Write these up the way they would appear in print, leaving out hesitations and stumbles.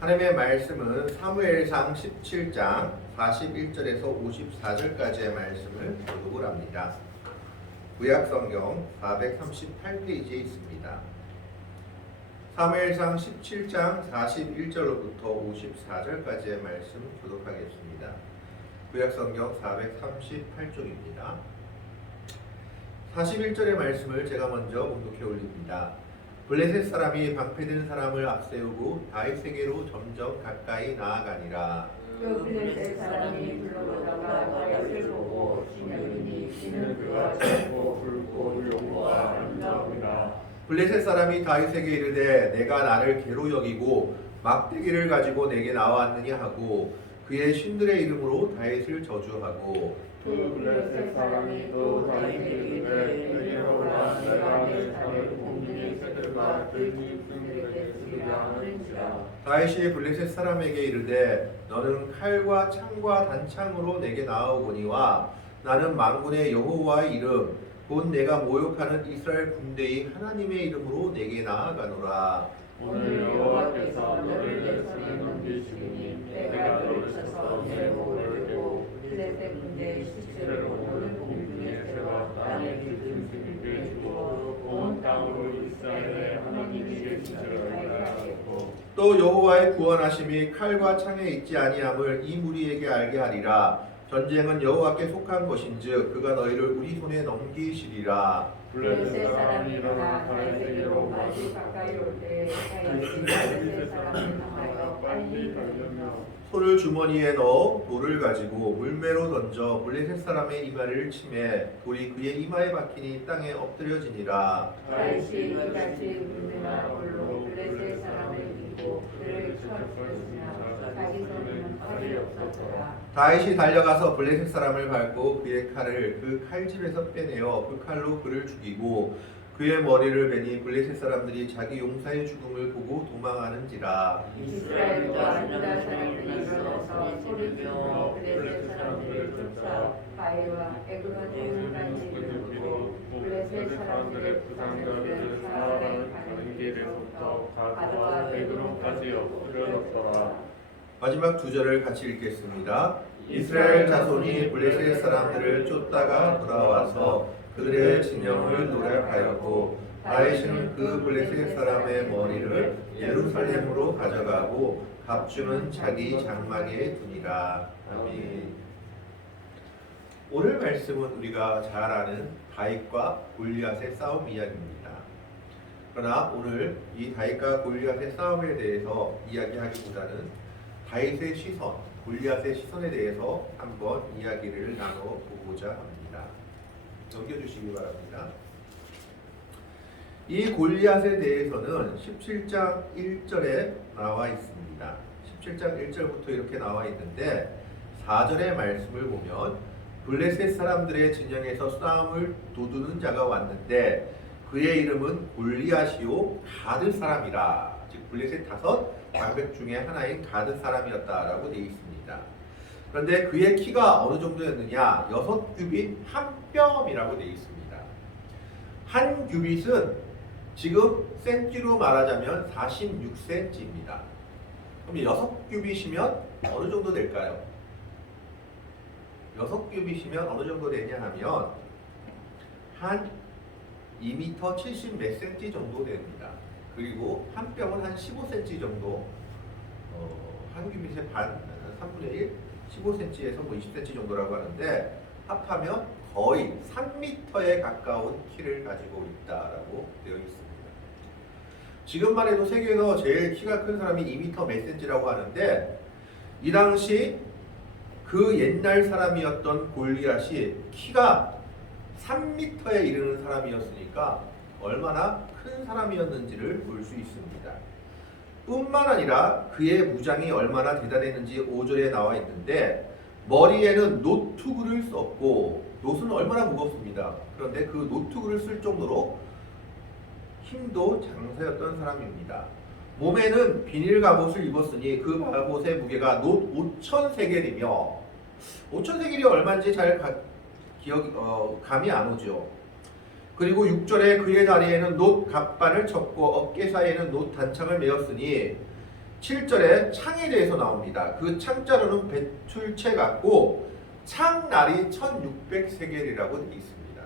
하나님의 말씀은 사무엘상 17장 41절에서 54절까지의 말씀을 교독을 합니다. 구약성경 438페이지에 있습니다. 사무엘상 17장 41절로부터 54절까지의 말씀 교독하겠습니다. 구약성경 438쪽입니다. 41절의 말씀을 제가 먼저 봉독해 올립니다. 블레셋 사람이 방패든 사람을 앞세우고 다윗에게로 점점 가까이 나아가니라. 그 블레셋 사람이 불러오다가 다윗을 보고 시면이니 이는 그가 젊고 굵고 용모가 아름다우니라. 블레셋 사람이 다윗에게 이르되 내가 나를 개로 여기고 막대기를 가지고 내게 나왔느냐 하고 그의 신들의 이름으로 다윗을 저주하고 그 블레셋 사람이 또 다윗에게 이르되 내게로 오라 내가 내 산을 공중의 새들과 들기 승들에게 주리라 하는지라. 다윗이 블레셋 사람에게 이르되 너는 칼과 창과 단창으로 내게 나아오거니와 나는 만군의 여호와의 이름 곧 내가 모욕하는 이스라엘 군대의 하나님의 이름으로 내게 나아가노라. 오늘 여호와께서 너를 내 손에 넘기시니 내가 너를 쳐서 내 목을 베고 블레셋 군대의 시체를 오늘 공중의 새와 땅의 깃든 새들에게 주고 온 땅으로 이스라엘의 하나님이 계시기를 알게 또 여호와의 구원하심이 칼과 창에 있지 아니함을 이 무리에게 알게 하리라. 전쟁은 여호와께 속한 것인즉 그가 너희를 우리 손에 넘기시리라. 블레셋 사람이 일어나 다윗에게로 마주 가까이 올 때 다윗이 블레셋 사람을 향하여 빨리 달려며 손을 주머니에 넣어 돌을 가지고 물매로 던져 블레셋 사람의 이마를 치매 돌이 그의 이마에 박히니 땅에 엎드려지니라. 다윗이 이같이 물매나 돌로 블레셋 사람을 이기고 그를 쳐주었으나 자기 손에는 칼이 없었더라. 다윗이 달려가서 블레셋 사람을 밟고 그의 칼을 그 칼집에서 빼내어 그 칼로 그를 죽이고 그의 머리를 베니 블레셋 사람들이 자기 용사의 죽음을 보고 도망하는지라. 이스라엘과 유다 사람들이 일어나서 소리지르며 블레셋 사람들을 쫓아 바위와 에그론 동물까지 이르고 블레셋 사람들의 부상자들을 사하라에 가는 길에서부터 가드와 에그론까지 엎드려졌더라. 마지막 두 절을 같이 읽겠습니다. 이스라엘 자손이 블레셋 사람들을 쫓다가 돌아와서 그들의 진영을 노략하였고 다윗은 그 블레셋 사람의 머리를 예루살렘으로 가져가고 갑주는 자기 장막에 두니라. 아멘. 오늘 말씀은 우리가 잘 아는 다윗과 골리앗의 싸움 이야기입니다. 그러나 오늘 이 다윗과 골리앗의 싸움에 대해서 이야기하기보다는 다윗의 시선, 골리앗의 시선에 대해서 한번 이야기를 나눠보고자 합니다. 넘겨주시기 바랍니다. 이 골리앗에 대해서는 17장 1절에 나와 있습니다. 17장 1절부터 이렇게 나와 있는데 4절의 말씀을 보면 블레셋 사람들의 진영에서 싸움을 도두는 자가 왔는데 그의 이름은 골리앗이요 가드 사람이라. 즉 블레셋 다섯 방백 중에 하나인 가드 사람이었다라고 되어 있습니다. 그런데 그의 키가 어느 정도였느냐? 6규빗 한 뼘이라고 되어 있습니다. 한 규빗은 지금 센치로 말하자면 46cm입니다. 그럼 6규빗이면 어느 정도 될까요? 6규빗이면 어느 정도 되냐 하면 한 2m 70 몇 cm 정도 됩니다. 그리고 한 뼘은 한 15cm 정도, 한 규빗의 반, 3분의 1, 15cm에서 뭐 20cm 정도라고 하는데 합하면 거의 3m에 가까운 키를 가지고 있다라고 되어 있습니다. 지금만 해도 세계에서 제일 키가 큰 사람이 2m 몇 cm라고 하는데 이 당시 그 옛날 사람이었던 골리앗이 키가 3m에 이르는 사람이었으니까 얼마나 큰 사람이었는지를 볼 수 있습니다. 뿐만 아니라 그의 무장이 얼마나 대단했는지 5절에 나와 있는데 머리에는 노투구를 썼고 놋은 얼마나 무겁습니다. 그런데 그 노투구를 쓸 정도로 힘도 장사였던 사람입니다. 몸에는 비닐 갑옷을 입었으니 그 갑옷의 무게가 놋 5,000세겔이며 5,000세겔이 얼마인지 잘 감이 안 오죠. 그리고 6절에 그의 다리에는 놋 갑반을 쳤고 어깨 사이에는 놋 단창을 메었으니 7절에 창에 대해서 나옵니다. 그 창자로는 배출체 같고 창날이 1600세겔이라고 되어 있습니다.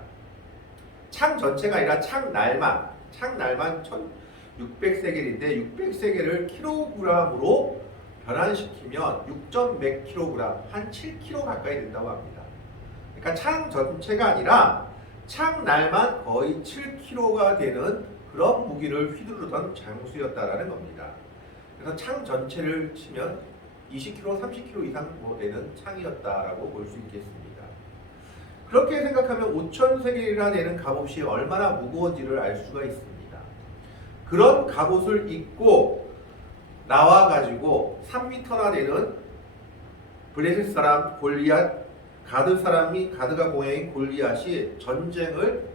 창 전체가 아니라 창날만 1600세겔인데 600세겔을 킬로그램으로 변환시키면 6.몇 킬로그램, 한 7kg 가까이 된다고 합니다. 그러니까 창 전체가 아니라 창날만 거의 7kg가 되는 그런 무기를 휘두르던 장수였다라는 겁니다. 그래서 창 전체를 치면 20kg, 30kg 이상 되는 창이었다라고 볼 수 있겠습니다. 그렇게 생각하면 5,000세겔이나 되는 갑옷이 얼마나 무거운지를 알 수가 있습니다. 그런 갑옷을 입고 나와가지고 3m나 되는 블레셋 사람 골리앗, 가드가 공회인 골리앗이 전쟁을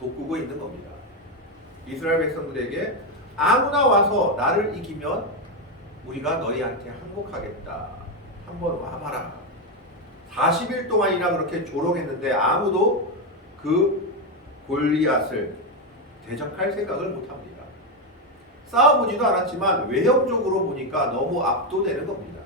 돕고 있는 겁니다. 이스라엘 백성들에게 아무나 와서 나를 이기면 우리가 너희한테 항복하겠다. 한번 와봐라. 40일 동안이나 그렇게 조롱했는데 아무도 그 골리앗을 대적할 생각을 못합니다. 싸워보지도 않았지만 외형적으로 보니까 너무 압도되는 겁니다.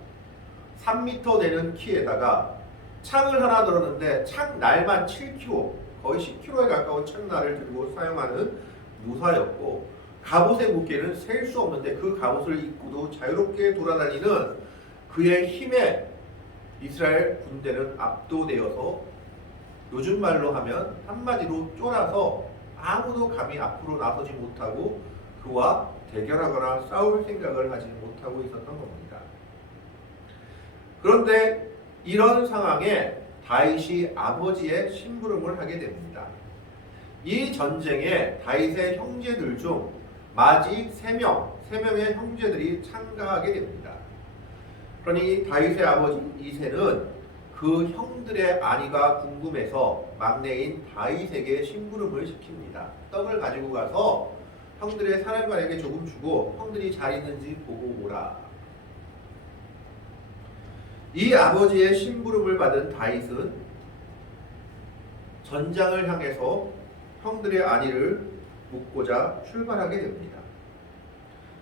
3m 되는 키에다가 창을 하나 들었는데 창날만 7kg, 거의 10kg에 가까운 창날을 들고 사용하는 무사였고 갑옷의 무게는 셀 수 없는데 그 갑옷을 입고도 자유롭게 돌아다니는 그의 힘에 이스라엘 군대는 압도되어서 요즘 말로 하면 한마디로 쫄아서 아무도 감히 앞으로 나서지 못하고 그와 대결하거나 싸울 생각을 하지 못하고 있었던 겁니다. 그런데 이런 상황에 다윗이 아버지의 심부름을 하게 됩니다. 이 전쟁에 다윗의 형제들 중 마지 3명의 형제들이 참가하게 됩니다. 그러니 다윗의 아버지 이새는 그 형들의 안위가 궁금해서 막내인 다윗에게 심부름을 시킵니다. 떡을 가지고 가서 형들의 사람들에게 조금 주고 형들이 잘 있는지 보고 오라. 이 아버지의 심부름을 받은 다윗은 전장을 향해서 형들의 안위를 묻고자 출발하게 됩니다.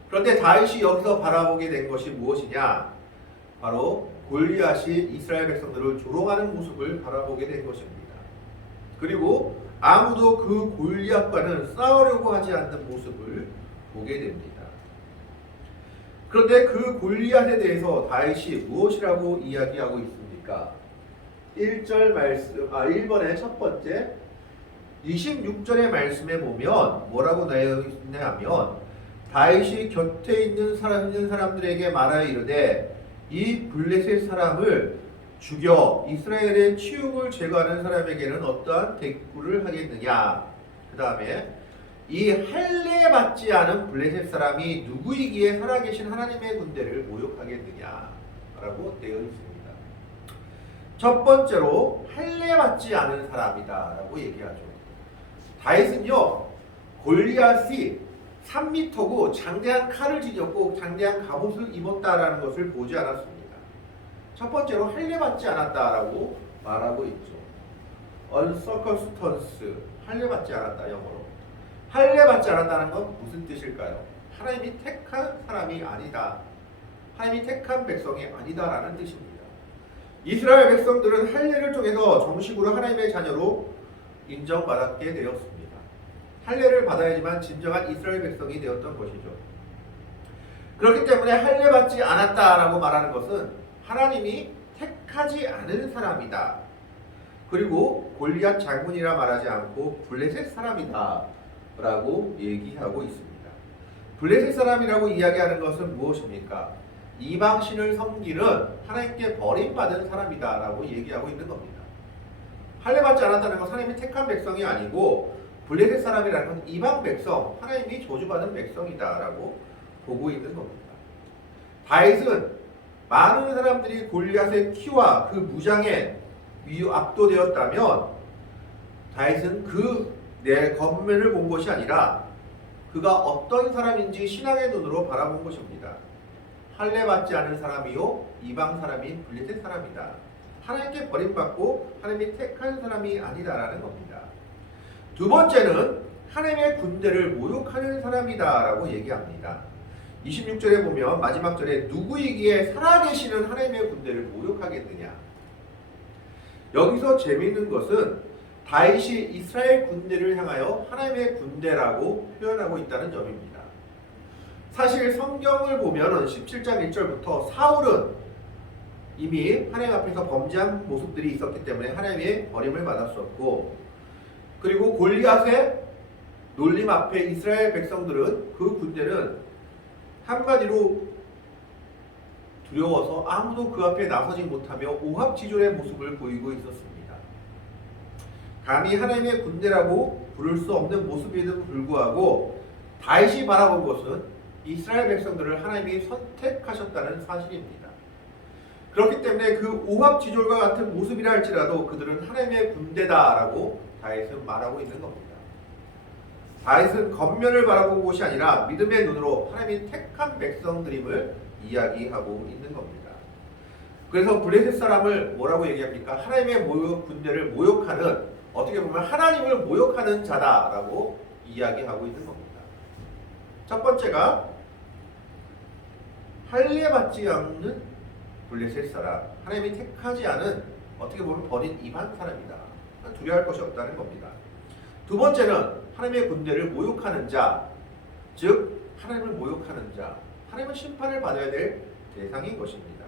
그런데 다윗이 여기서 바라보게 된 것이 무엇이냐? 바로 골리앗이 이스라엘 백성들을 조롱하는 모습을 바라보게 된 것입니다. 그리고 아무도 그 골리앗과는 싸우려고 하지 않는 모습을 보게 됩니다. 그런데 그 골리앗에 대해서 다윗이 무엇이라고 이야기하고 있습니까? 1번의 첫 번째 26절의 말씀에 보면 뭐라고 되어 있냐면 다윗이 곁에 있는 사람들에게 말하여 이르되 이 블레셋 사람을 죽여 이스라엘의 치욕을 제거하는 사람에게는 어떠한 대꾸를 하겠느냐. 그 다음에 이 할례 받지 않은 블레셋 사람이 누구이기에 살아계신 하나님의 군대를 모욕하겠느냐 라고 되어 있습니다. 첫 번째로 할례 받지 않은 사람이다 라고 얘기하죠. 다윗은요 골리앗이 3m고 장대한 칼을 지녔고 장대한 갑옷을 입었다라는 것을 보지 않았습니다. 첫 번째로 할례 받지 않았다라고 말하고 있죠. uncircumcised, 할례 받지 않았다 영어로. 할례 받지 않았다는 건 무슨 뜻일까요? 하나님이 택한 사람이 아니다. 하나님이 택한 백성이 아니다라는 뜻입니다. 이스라엘 백성들은 할례를 통해서 정식으로 하나님의 자녀로 인정받았게 되었습니다. 할례를 받아야지만 진정한 이스라엘 백성이 되었던 것이죠. 그렇기 때문에 할례 받지 않았다라고 말하는 것은 하나님이 택하지 않은 사람이다. 그리고 골리앗 장군이라 말하지 않고 블레셋 사람이다 라고 얘기하고 있습니다. 블레셋 사람이라고 이야기하는 것은 무엇입니까? 이방신을 섬기는 하나님께 버림받은 사람이다 라고 얘기하고 있는 겁니다. 할례 받지 않았다는 것은 하나님이 택한 백성이 아니고 블레셋 사람이라는 건 이방 백성, 하나님이 저주받은 백성이다 라고 보고 있는 겁니다. 다윗은 많은 사람들이 골리앗의 키와 그 무장에 압도되었다면 다윗은 내 겉면을 본 것이 아니라 그가 어떤 사람인지 신앙의 눈으로 바라본 것입니다. 할례 받지 않은 사람이요 이방 사람인 블레셋 사람이다. 하나님께 버림받고 하나님이 택한 사람이 아니다라는 겁니다. 두 번째는 하나님의 군대를 모욕하는 사람이다 라고 얘기합니다. 26절에 보면 마지막 절에 누구이기에 살아계시는 하나님의 군대를 모욕하겠느냐. 여기서 재미있는 것은 다윗이 이스라엘 군대를 향하여 하나님의 군대라고 표현하고 있다는 점입니다. 사실 성경을 보면 17장 1절부터 사울은 이미 하나님 앞에서 범죄한 모습들이 있었기 때문에 하나님의 버림을 받았었고, 그리고 골리앗의 놀림 앞에 이스라엘 백성들은 그 군대는 한마디로 두려워서 아무도 그 앞에 나서지 못하며 오합지졸의 모습을 보이고 있었습니다. 감히 하나님의 군대라고 부를 수 없는 모습에도 불구하고 다윗이 바라본 것은 이스라엘 백성들을 하나님이 선택하셨다는 사실입니다. 그렇기 때문에 그 오합지졸과 같은 모습이라 할지라도 그들은 하나님의 군대다라고 다윗은 말하고 있는 겁니다. 다윗은 겉면을 바라본 것이 아니라 믿음의 눈으로 하나님이 택한 백성들임을 이야기하고 있는 겁니다. 그래서 블레셋 사람을 뭐라고 얘기합니까? 하나님의 군대를 모욕하는, 어떻게 보면 하나님을 모욕하는 자다라고 이야기하고 있는 겁니다. 첫 번째가 할례받지 않는 블레셋 사람, 하나님이 택하지 않은, 어떻게 보면 버린 이방 사람이다. 두려워할 것이 없다는 겁니다. 두 번째는 하나님의 군대를 모욕하는 자, 즉 하나님을 모욕하는 자, 하나님은 심판을 받아야 될 대상인 것입니다.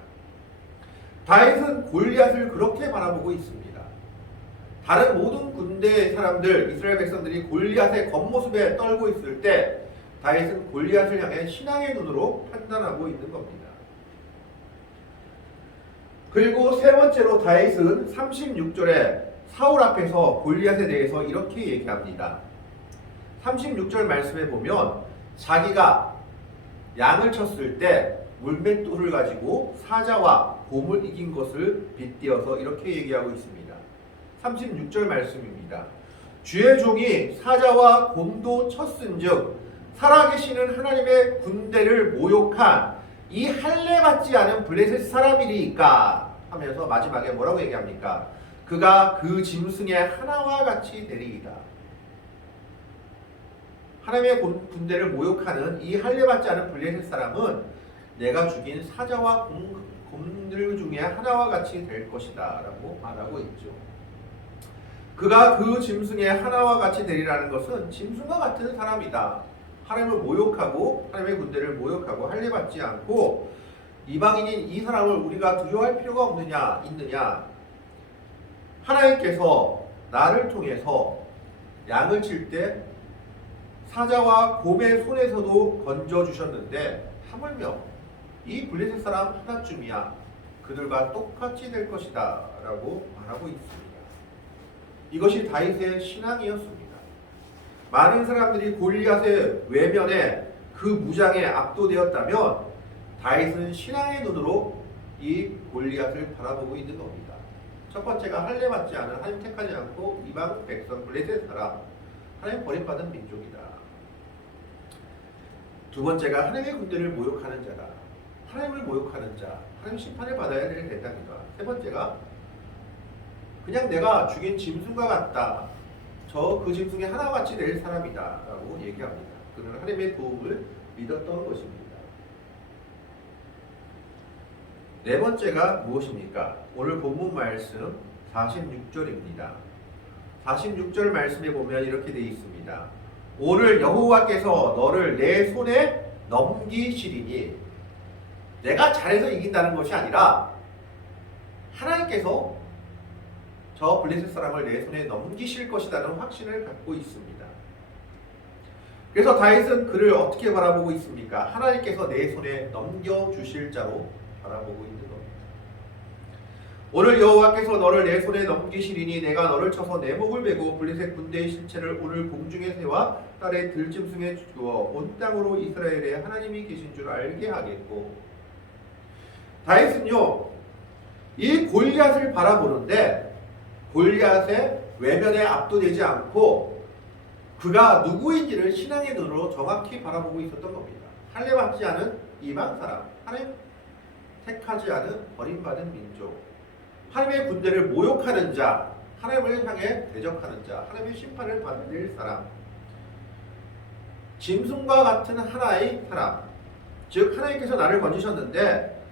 다윗은 골리앗을 그렇게 바라보고 있습니다. 다른 모든 군대 사람들, 이스라엘 백성들이 골리앗의 겉모습에 떨고 있을 때 다윗은 골리앗을 향해 신앙의 눈으로 판단하고 있는 겁니다. 그리고 세 번째로 다윗은 36절에 사울 앞에서 골리앗에 대해서 이렇게 얘기합니다. 36절 말씀에 보면 자기가 양을 쳤을 때 물맷돌을 가지고 사자와 곰을 이긴 것을 빗대어서 이렇게 얘기하고 있습니다. 36절 말씀입니다. 주의 종이 사자와 곰도 쳤은즉 살아계시는 하나님의 군대를 모욕한 이 할례받지 않은 블레셋 사람이리까 하면서 마지막에 뭐라고 얘기합니까? 그가 그 짐승의 하나와 같이 되리이다. 하나님의 군대를 모욕하는 이 할례받지 않은 블레셋 사람은 내가 죽인 사자와 곰들 중에 하나와 같이 될 것이다 라고 말하고 있죠. 그가 그 짐승의 하나와 같이 되리라는 것은 짐승과 같은 사람이다. 하나님을 모욕하고 하나님의 군대를 모욕하고 할례받지 않고 이방인인 이 사람을 우리가 두려워할 필요가 있느냐? 하나님께서 나를 통해서 양을 칠 때 사자와 곰의 손에서도 건져주셨는데 하물며 이 블레셋 사람 하나쯤이야 그들과 똑같이 될 것이다 라고 말하고 있습니다. 이것이 다윗의 신앙이었습니다. 많은 사람들이 골리앗의 외면에 그 무장에 압도되었다면 다윗은 신앙의 눈으로 이 골리앗을 바라보고 있는 겁니다. 첫 번째가 할례받지 않은, 하나님 택하지 않고 이방 백성 블레셋 사람, 하나님 버림받은 민족이다. 두 번째가 하나님의 군대를 모욕하는 자다. 하나님을 모욕하는 자, 하나님 심판을 받아야 될 대상이다. 세 번째가 그냥 내가 죽인 짐승과 같다. 저 그 짐승의 하나같이 될 사람이다 라고 얘기합니다. 그는 하나님의 도움을 믿었던 것입니다. 네 번째가 무엇입니까? 오늘 본문 말씀 46절입니다. 46절 말씀에 보면 이렇게 되어 있습니다. 오늘 여호와께서 너를 내 손에 넘기시리니, 내가 잘해서 이긴다는 것이 아니라 하나님께서 저 블레셋 사람을 내 손에 넘기실 것이라는 확신을 갖고 있습니다. 그래서 다윗은 그를 어떻게 바라보고 있습니까? 하나님께서 내 손에 넘겨주실 자로 바라보고 있는 겁니다. 오늘 여호와께서 너를 내 손에 넘기시리니 내가 너를 쳐서 내 목을 베고 블레셋 군대의 실체를 오늘 공중의 새와 딸의 들짐승에 주어 온 땅으로 이스라엘에 하나님이 계신 줄 알게 하겠고. 다윗은요 이 골리앗을 바라보는데 골리앗의 외면에 압도되지 않고 그가 누구인지를 신앙의 눈으로 정확히 바라보고 있었던 겁니다. 할례받지 않은 이방 사람, 하나님 택하지 않은 버림받은 민족, 하나님의 군대를 모욕하는 자, 하나님을 향해 대적하는 자, 하나님의 심판을 받을 사람, 짐승과 같은 하나의 사람, 즉 하나님께서 나를 건지셨는데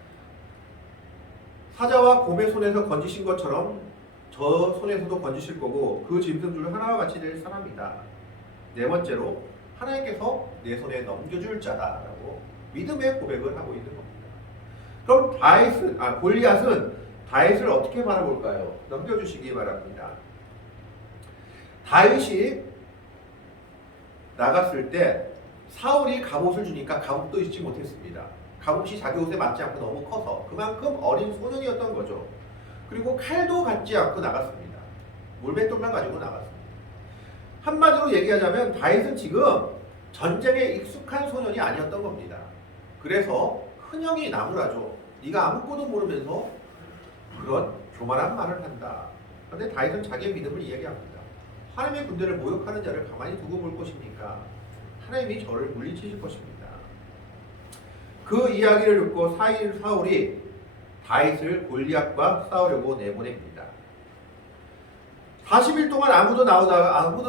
사자와 곰의 손에서 건지신 것처럼 저 손에서도 건지실 거고 그 짐승 중 하나와 같이 될 사람이다. 네 번째로 하나님께서 내 손에 넘겨줄 자다라고 믿음의 고백을 하고 있는 겁니다. 그럼 골리앗은 다윗을 어떻게 바라볼까요? 넘겨주시기 바랍니다. 다윗이 나갔을 때 사울이 갑옷을 주니까 갑옷도 입지 못했습니다. 갑옷이 자기 옷에 맞지 않고 너무 커서 그만큼 어린 소년이었던 거죠. 그리고 칼도 갖지 않고 나갔습니다. 물맷돌만 가지고 나갔습니다. 한마디로 얘기하자면 다윗은 지금 전쟁에 익숙한 소년이 아니었던 겁니다. 그래서 큰형이 나무라죠. 네가 아무것도 모르면서 그런 교만한 말을 한다. 그런데 다윗은 자기의 믿음을 이야기합니다. 하나님의 군대를 모욕하는 자를 가만히 두고 볼 것입니까? 하나님이 저를 물리치실 것입니다. 그 이야기를 듣고 사울이 다윗을 골리앗과 싸우려고 내보냅니다. 40일 동안 아무도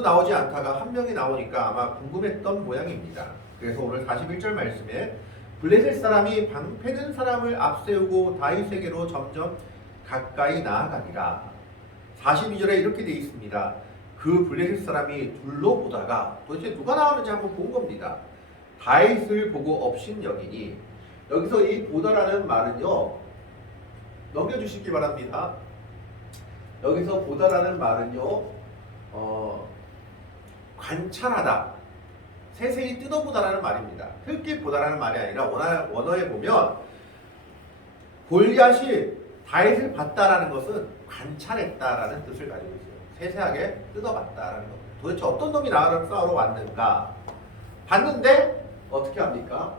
나오지 않다가 한 명이 나오니까 아마 궁금했던 모양입니다. 그래서 오늘 41절 말씀에 블레셋 사람이 방패든 사람을 앞세우고 다윗에게로 점점 가까이 나아가니라. 42절에 이렇게 되어 있습니다. 그 블레셋 사람이 둘러보다가 도대체 누가 나오는지 한번 본 겁니다. 다윗을 보고 업신여기니, 여기서 이 보다라는 말은요, 넘겨주시기 바랍니다. 여기서 보다라는 말은요, 관찰하다, 세세히 뜯어보다라는 말입니다. 흙기 보다라는 말이 아니라 원어에 보면 골리앗이 다윗을 봤다라는 것은 관찰했다라는 뜻을 가지고 있어요. 세세하게 뜯어봤다라는 것. 도대체 어떤 놈이 나를 싸우러 왔는가? 봤는데 어떻게 합니까?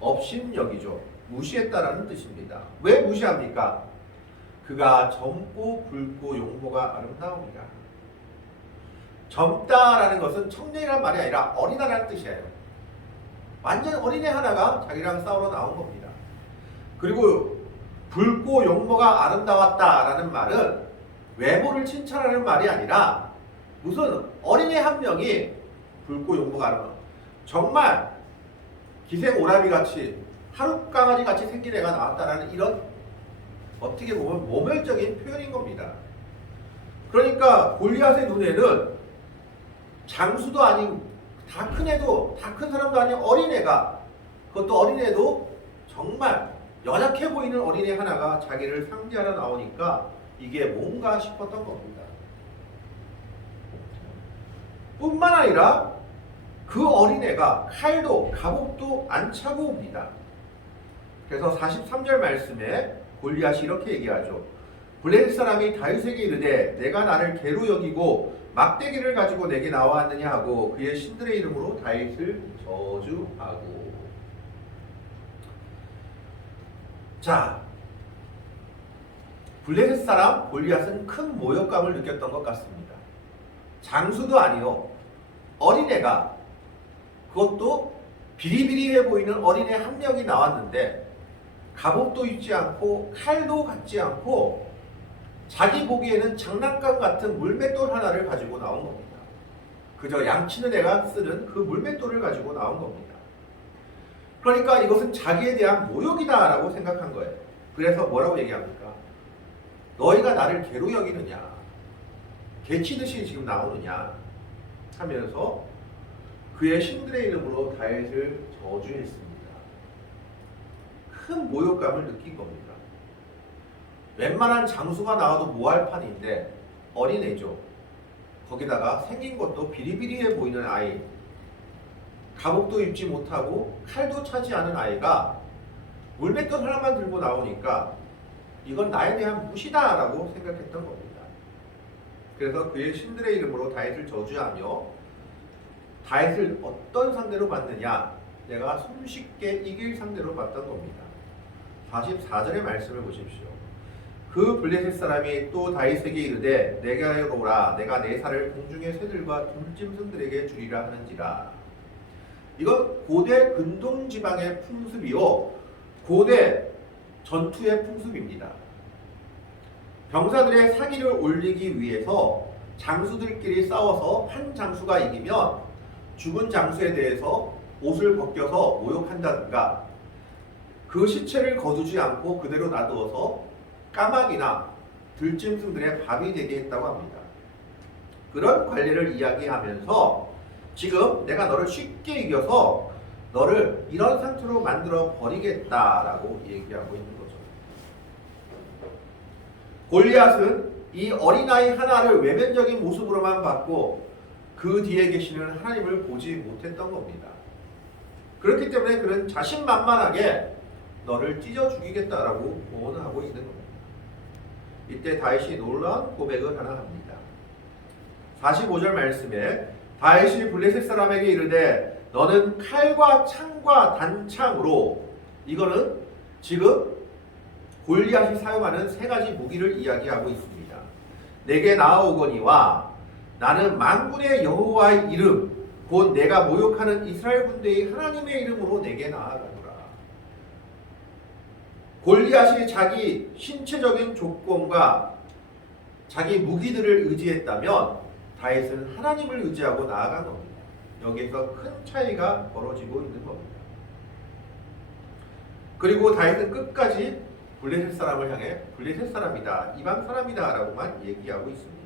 업신여기죠. 무시했다라는 뜻입니다. 왜 무시합니까? 그가 젊고 붉고 용모가 아름다움이라. 젊다라는 것은 청년이란 말이 아니라 어린아라는 뜻이에요. 완전 어린애 하나가 자기랑 싸우러 나온 겁니다. 그리고 붉고 용모가 아름다웠다라는 말은 외모를 칭찬하는 말이 아니라 무슨 어린애 한 명이 붉고 용모가 아름다워, 정말 기생 오라비 같이 하룻 강아지 같이 생긴 애가 나왔다라는 이런 어떻게 보면 모멸적인 표현인 겁니다. 그러니까 골리앗의 눈에는 장수도 아닌 다 큰 애도, 다 큰 사람도 아닌 어린애가, 그것도 어린애도 정말 연약해 보이는 어린애 하나가 자기를 상대하러 나오니까 이게 뭔가 싶었던 겁니다. 뿐만 아니라 그 어린애가 칼도 갑옷도 안 차고 옵니다. 그래서 43절 말씀에 골리앗이 이렇게 얘기하죠. 블레셋 사람이 다윗에게 이르되 내가 나를 개로 여기고 막대기를 가지고 내게 나왔느냐 하고 그의 신들의 이름으로 다윗을 저주하고. 자, 블레셋 사람 골리앗은 큰 모욕감을 느꼈던 것 같습니다. 장수도 아니요, 어린애가, 그것도 비리비리해 보이는 어린애 한 명이 나왔는데 갑옷도 입지 않고 칼도 갖지 않고 자기 보기에는 장난감 같은 물맷돌 하나를 가지고 나온 겁니다. 그저 양치는 애가 쓰는 그 물맷돌을 가지고 나온 겁니다. 그러니까 이것은 자기에 대한 모욕이다라고 생각한 거예요. 그래서 뭐라고 얘기합니까? 너희가 나를 개로 여기느냐, 개치듯이 지금 나오느냐 하면서 그의 신들의 이름으로 다윗을 저주했습니다. 큰 모욕감을 느낀 겁니다. 웬만한 장수가 나와도 뭐할 판인데 어린애죠. 거기다가 생긴 것도 비리비리해 보이는 아이, 갑옷도 입지 못하고 칼도 차지 않은 아이가 물맷돌 하나만 들고 나오니까 이건 나에 대한 무시다라고 생각했던 겁니다. 그래서 그의 신들의 이름으로 다윗을 저주하며 다윗을 어떤 상대로 봤느냐? 내가 손쉽게 이길 상대로 봤던 겁니다. 44절의 말씀을 보십시오. 그 블레셋 사람이 또 다윗에게 이르되 내게로 오라, 내가 내 살을 공중의 새들과 들짐승들에게 주리라 하는지라. 이건 고대 근동 지방의 풍습이요, 고대 전투의 풍습입니다. 병사들의 사기를 올리기 위해서 장수들끼리 싸워서 한 장수가 이기면 죽은 장수에 대해서 옷을 벗겨서 모욕한다든가, 그 시체를 거두지 않고 그대로 놔두어서 까마귀나 들짐승들의 밥이 되게 했다고 합니다. 그런 관례를 이야기하면서 지금 내가 너를 쉽게 이겨서 너를 이런 상태로 만들어 버리겠다라고 얘기하고 있는 거죠. 골리앗은 이 어린아이 하나를 외면적인 모습으로만 봤고 그 뒤에 계시는 하나님을 보지 못했던 겁니다. 그렇기 때문에 그는 자신만만하게 너를 찢어 죽이겠다라고 고언하고 있는 겁니다. 이때 다윗이 놀라운 고백을 하나 합니다. 45절 말씀에 다윗이 블레셋 사람에게 이르되 너는 칼과 창과 단창으로, 이거는 지금 골리앗이 사용하는 세 가지 무기를 이야기하고 있습니다. 내게 나아오거니와 나는 만군의 여호와의 이름 곧 내가 모욕하는 이스라엘 군대의 하나님의 이름으로 내게 나아가노라. 골리앗이 자기 신체적인 조건과 자기 무기들을 의지했다면 다윗은 하나님을 의지하고 나아간 겁니다. 여기에서 큰 차이가 벌어지고 있는 겁니다. 그리고 다윗은 끝까지 블레셋 사람을 향해 블레셋 사람이다, 이방 사람이다 라고만 얘기하고 있습니다.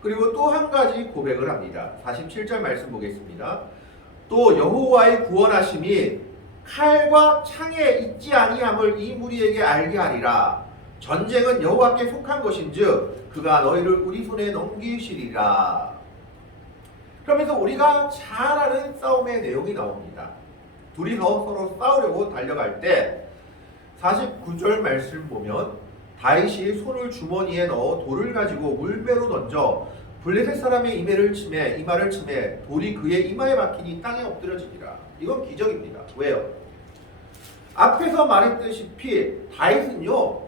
그리고 또 한 가지 고백을 합니다. 47절 말씀 보겠습니다. 또 여호와의 구원하심이 칼과 창에 있지 아니함을 이 무리에게 알게 하리라. 전쟁은 여호와께 속한 것인즉 그가 너희를 우리 손에 넘기시리라. 그러면서 우리가 잘 아는 싸움의 내용이 나옵니다. 둘이서 서로 싸우려고 달려갈 때 49절 말씀 보면 다윗이 손을 주머니에 넣어 돌을 가지고 물배로 던져 블레셋 사람의 이마를 치매 돌이 그의 이마에 박히니 땅에 엎드려지니라. 이건 기적입니다. 왜요? 앞에서 말했다시피 다윗은요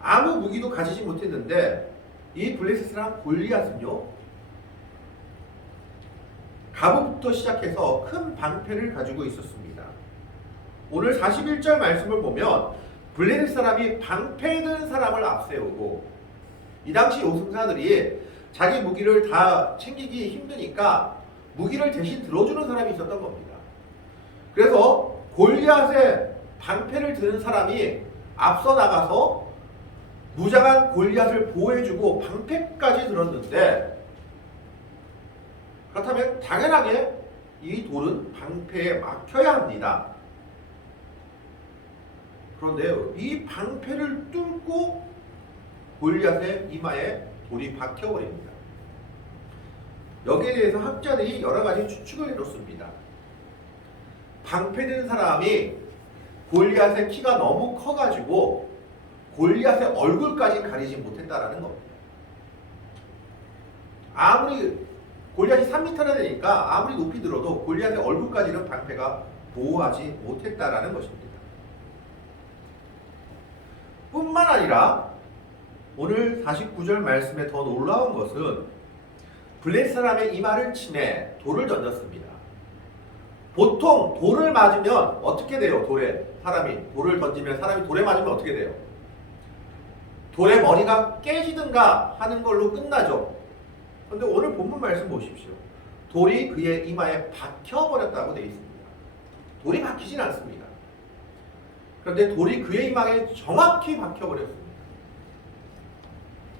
아무 무기도 가지지 못했는데 이 블레셋 사람 골리앗은요 갑옷부터 시작해서 큰 방패를 가지고 있었습니다. 오늘 41절 말씀을 보면 블레셋 사람이 방패 든 사람을 앞세우고, 이 당시 요승사들이 자기 무기를 다 챙기기 힘드니까 무기를 대신 들어주는 사람이 있었던 겁니다. 그래서 골리앗의 방패를 드는 사람이 앞서 나가서 무장한 골리앗을 보호해주고 방패까지 들었는데, 그렇다면 당연하게 이 돌은 방패에 막혀야 합니다. 그런데요, 이 방패를 뚫고 골리앗의 이마에 돌이 박혀버립니다. 여기에 대해서 학자들이 여러 가지 추측을 해놓습니다. 방패 든 사람이 골리앗의 키가 너무 커가지고 골리앗의 얼굴까지 가리지 못했다라는 겁니다. 아무리 골리앗이 3m나 되니까 아무리 높이 들어도 골리앗의 얼굴까지는 방패가 보호하지 못했다라는 것입니다. 뿐만 아니라 오늘 49절 말씀에 더 놀라운 것은 블레셋 사람의 이마를 치매 돌을 던졌습니다. 보통 돌을 맞으면 어떻게 돼요? 사람이 돌을 던지면 사람이 돌에 맞으면 어떻게 돼요? 돌의 머리가 깨지든가 하는 걸로 끝나죠. 그런데 오늘 본문 말씀 보십시오. 돌이 그의 이마에 박혀버렸다고 되어 있습니다. 돌이 박히진 않습니다. 그런데 돌이 그의 이마에 정확히 박혀버렸습니다.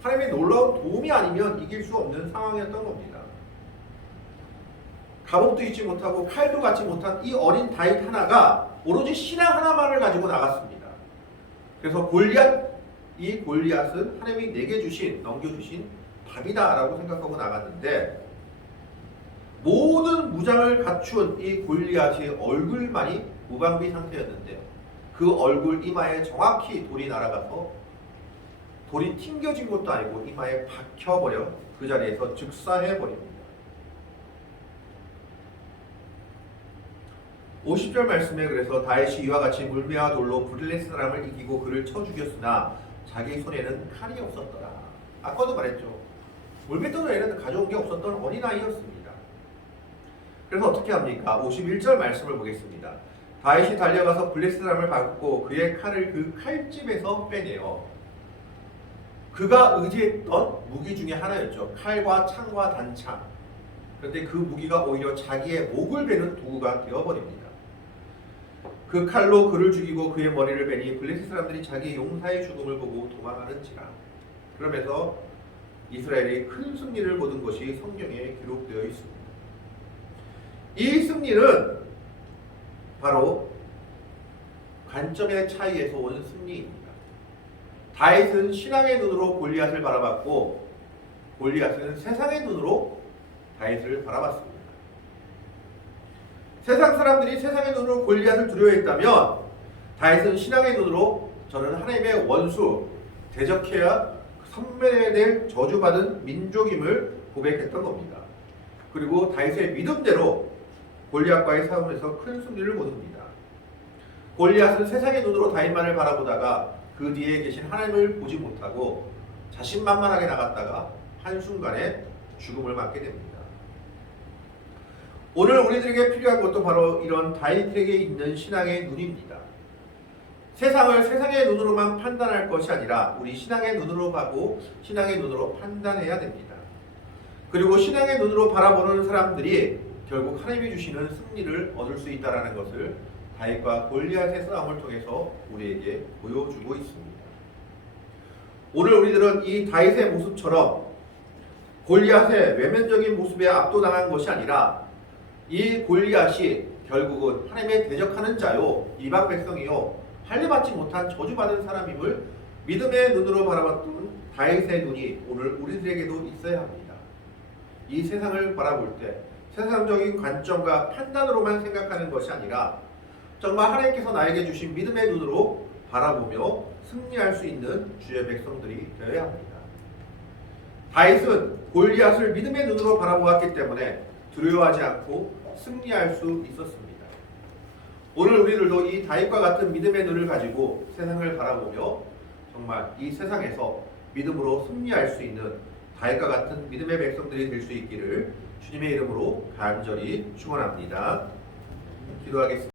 하나님의 놀라운 도움이 아니면 이길 수 없는 상황이었던 겁니다. 갑옷도 입지 못하고 칼도 갖지 못한 이 어린 다윗 하나가 오로지 신앙 하나만을 가지고 나갔습니다. 그래서 이 골리앗은 하나님이 내게 넘겨주신 밥이다 라고 생각하고 나갔는데, 모든 무장을 갖춘 이 골리앗의 얼굴만이 무방비 상태였는데요, 그 얼굴 이마에 정확히 돌이 날아가서 돌이 튕겨진 것도 아니고 이마에 박혀버려 그 자리에서 즉사해버립니다. 50절 말씀에 그래서 다윗이 이와 같이 물매와 돌로 블레셋 사람을 이기고 그를 쳐 죽였으나 자기 손에는 칼이 없었더라. 아까도 말했죠. 물맷돌에는 가져온 게 없었던 어린아이였습니다. 그래서 어떻게 합니까? 51절 말씀을 보겠습니다. 다윗이 달려가서 블레셋 사람을 밟고 그의 칼을 그 칼집에서 빼내어, 그가 의지했던 무기 중에 하나였죠. 칼과 창과 단창. 그런데 그 무기가 오히려 자기의 목을 베는 도구가 되어버립니다. 그 칼로 그를 죽이고 그의 머리를 베니 블레셋 사람들이 자기 용사의 죽음을 보고 도망하는지라. 그러면서 이스라엘이 큰 승리를 거둔 것이 성경에 기록되어 있습니다. 이 승리는 바로 관점의 차이에서 온 승리입니다. 다윗은 신앙의 눈으로 골리앗을 바라봤고 골리앗은 세상의 눈으로 다윗을 바라봤습니다. 세상 사람들이 세상의 눈으로 골리앗을 두려워했다면 다윗은 신앙의 눈으로 저는 하나님의 원수, 대적해야 섬멸해야 될 저주받은 민족임을 고백했던 겁니다. 그리고 다윗의 믿음대로 골리앗과의 싸움에서 큰 승리를 거둡니다. 골리앗은 세상의 눈으로 다윗만을 바라보다가 그 뒤에 계신 하나님을 보지 못하고 자신만만하게 나갔다가 한순간에 죽음을 맞게 됩니다. 오늘 우리들에게 필요한 것도 바로 이런 다윗에게 있는 신앙의 눈입니다. 세상을 세상의 눈으로만 판단할 것이 아니라 우리 신앙의 눈으로 보고 신앙의 눈으로 판단해야 됩니다. 그리고 신앙의 눈으로 바라보는 사람들이 결국 하나님이 주시는 승리를 얻을 수 있다는 것을 다윗과 골리앗의 싸움을 통해서 우리에게 보여주고 있습니다. 오늘 우리들은 이 다윗의 모습처럼 골리앗의 외면적인 모습에 압도당한 것이 아니라 이 골리앗이 결국은 하나님의 대적하는 자요 이방 백성이요 할례받지 못한 저주받은 사람임을 믿음의 눈으로 바라봤던 다윗의 눈이 오늘 우리들에게도 있어야 합니다. 이 세상을 바라볼 때 세상적인 관점과 판단으로만 생각하는 것이 아니라 정말 하나님께서 나에게 주신 믿음의 눈으로 바라보며 승리할 수 있는 주의 백성들이 되어야 합니다. 다윗은 골리앗을 믿음의 눈으로 바라보았기 때문에 두려워하지 않고 승리할 수 있었습니다. 오늘 우리들도 이 다윗과 같은 믿음의 눈을 가지고 세상을 바라보며 정말 이 세상에서 믿음으로 승리할 수 있는 다윗과 같은 믿음의 백성들이 될 수 있기를 주님의 이름으로 간절히 축원합니다. 기도하겠습니다.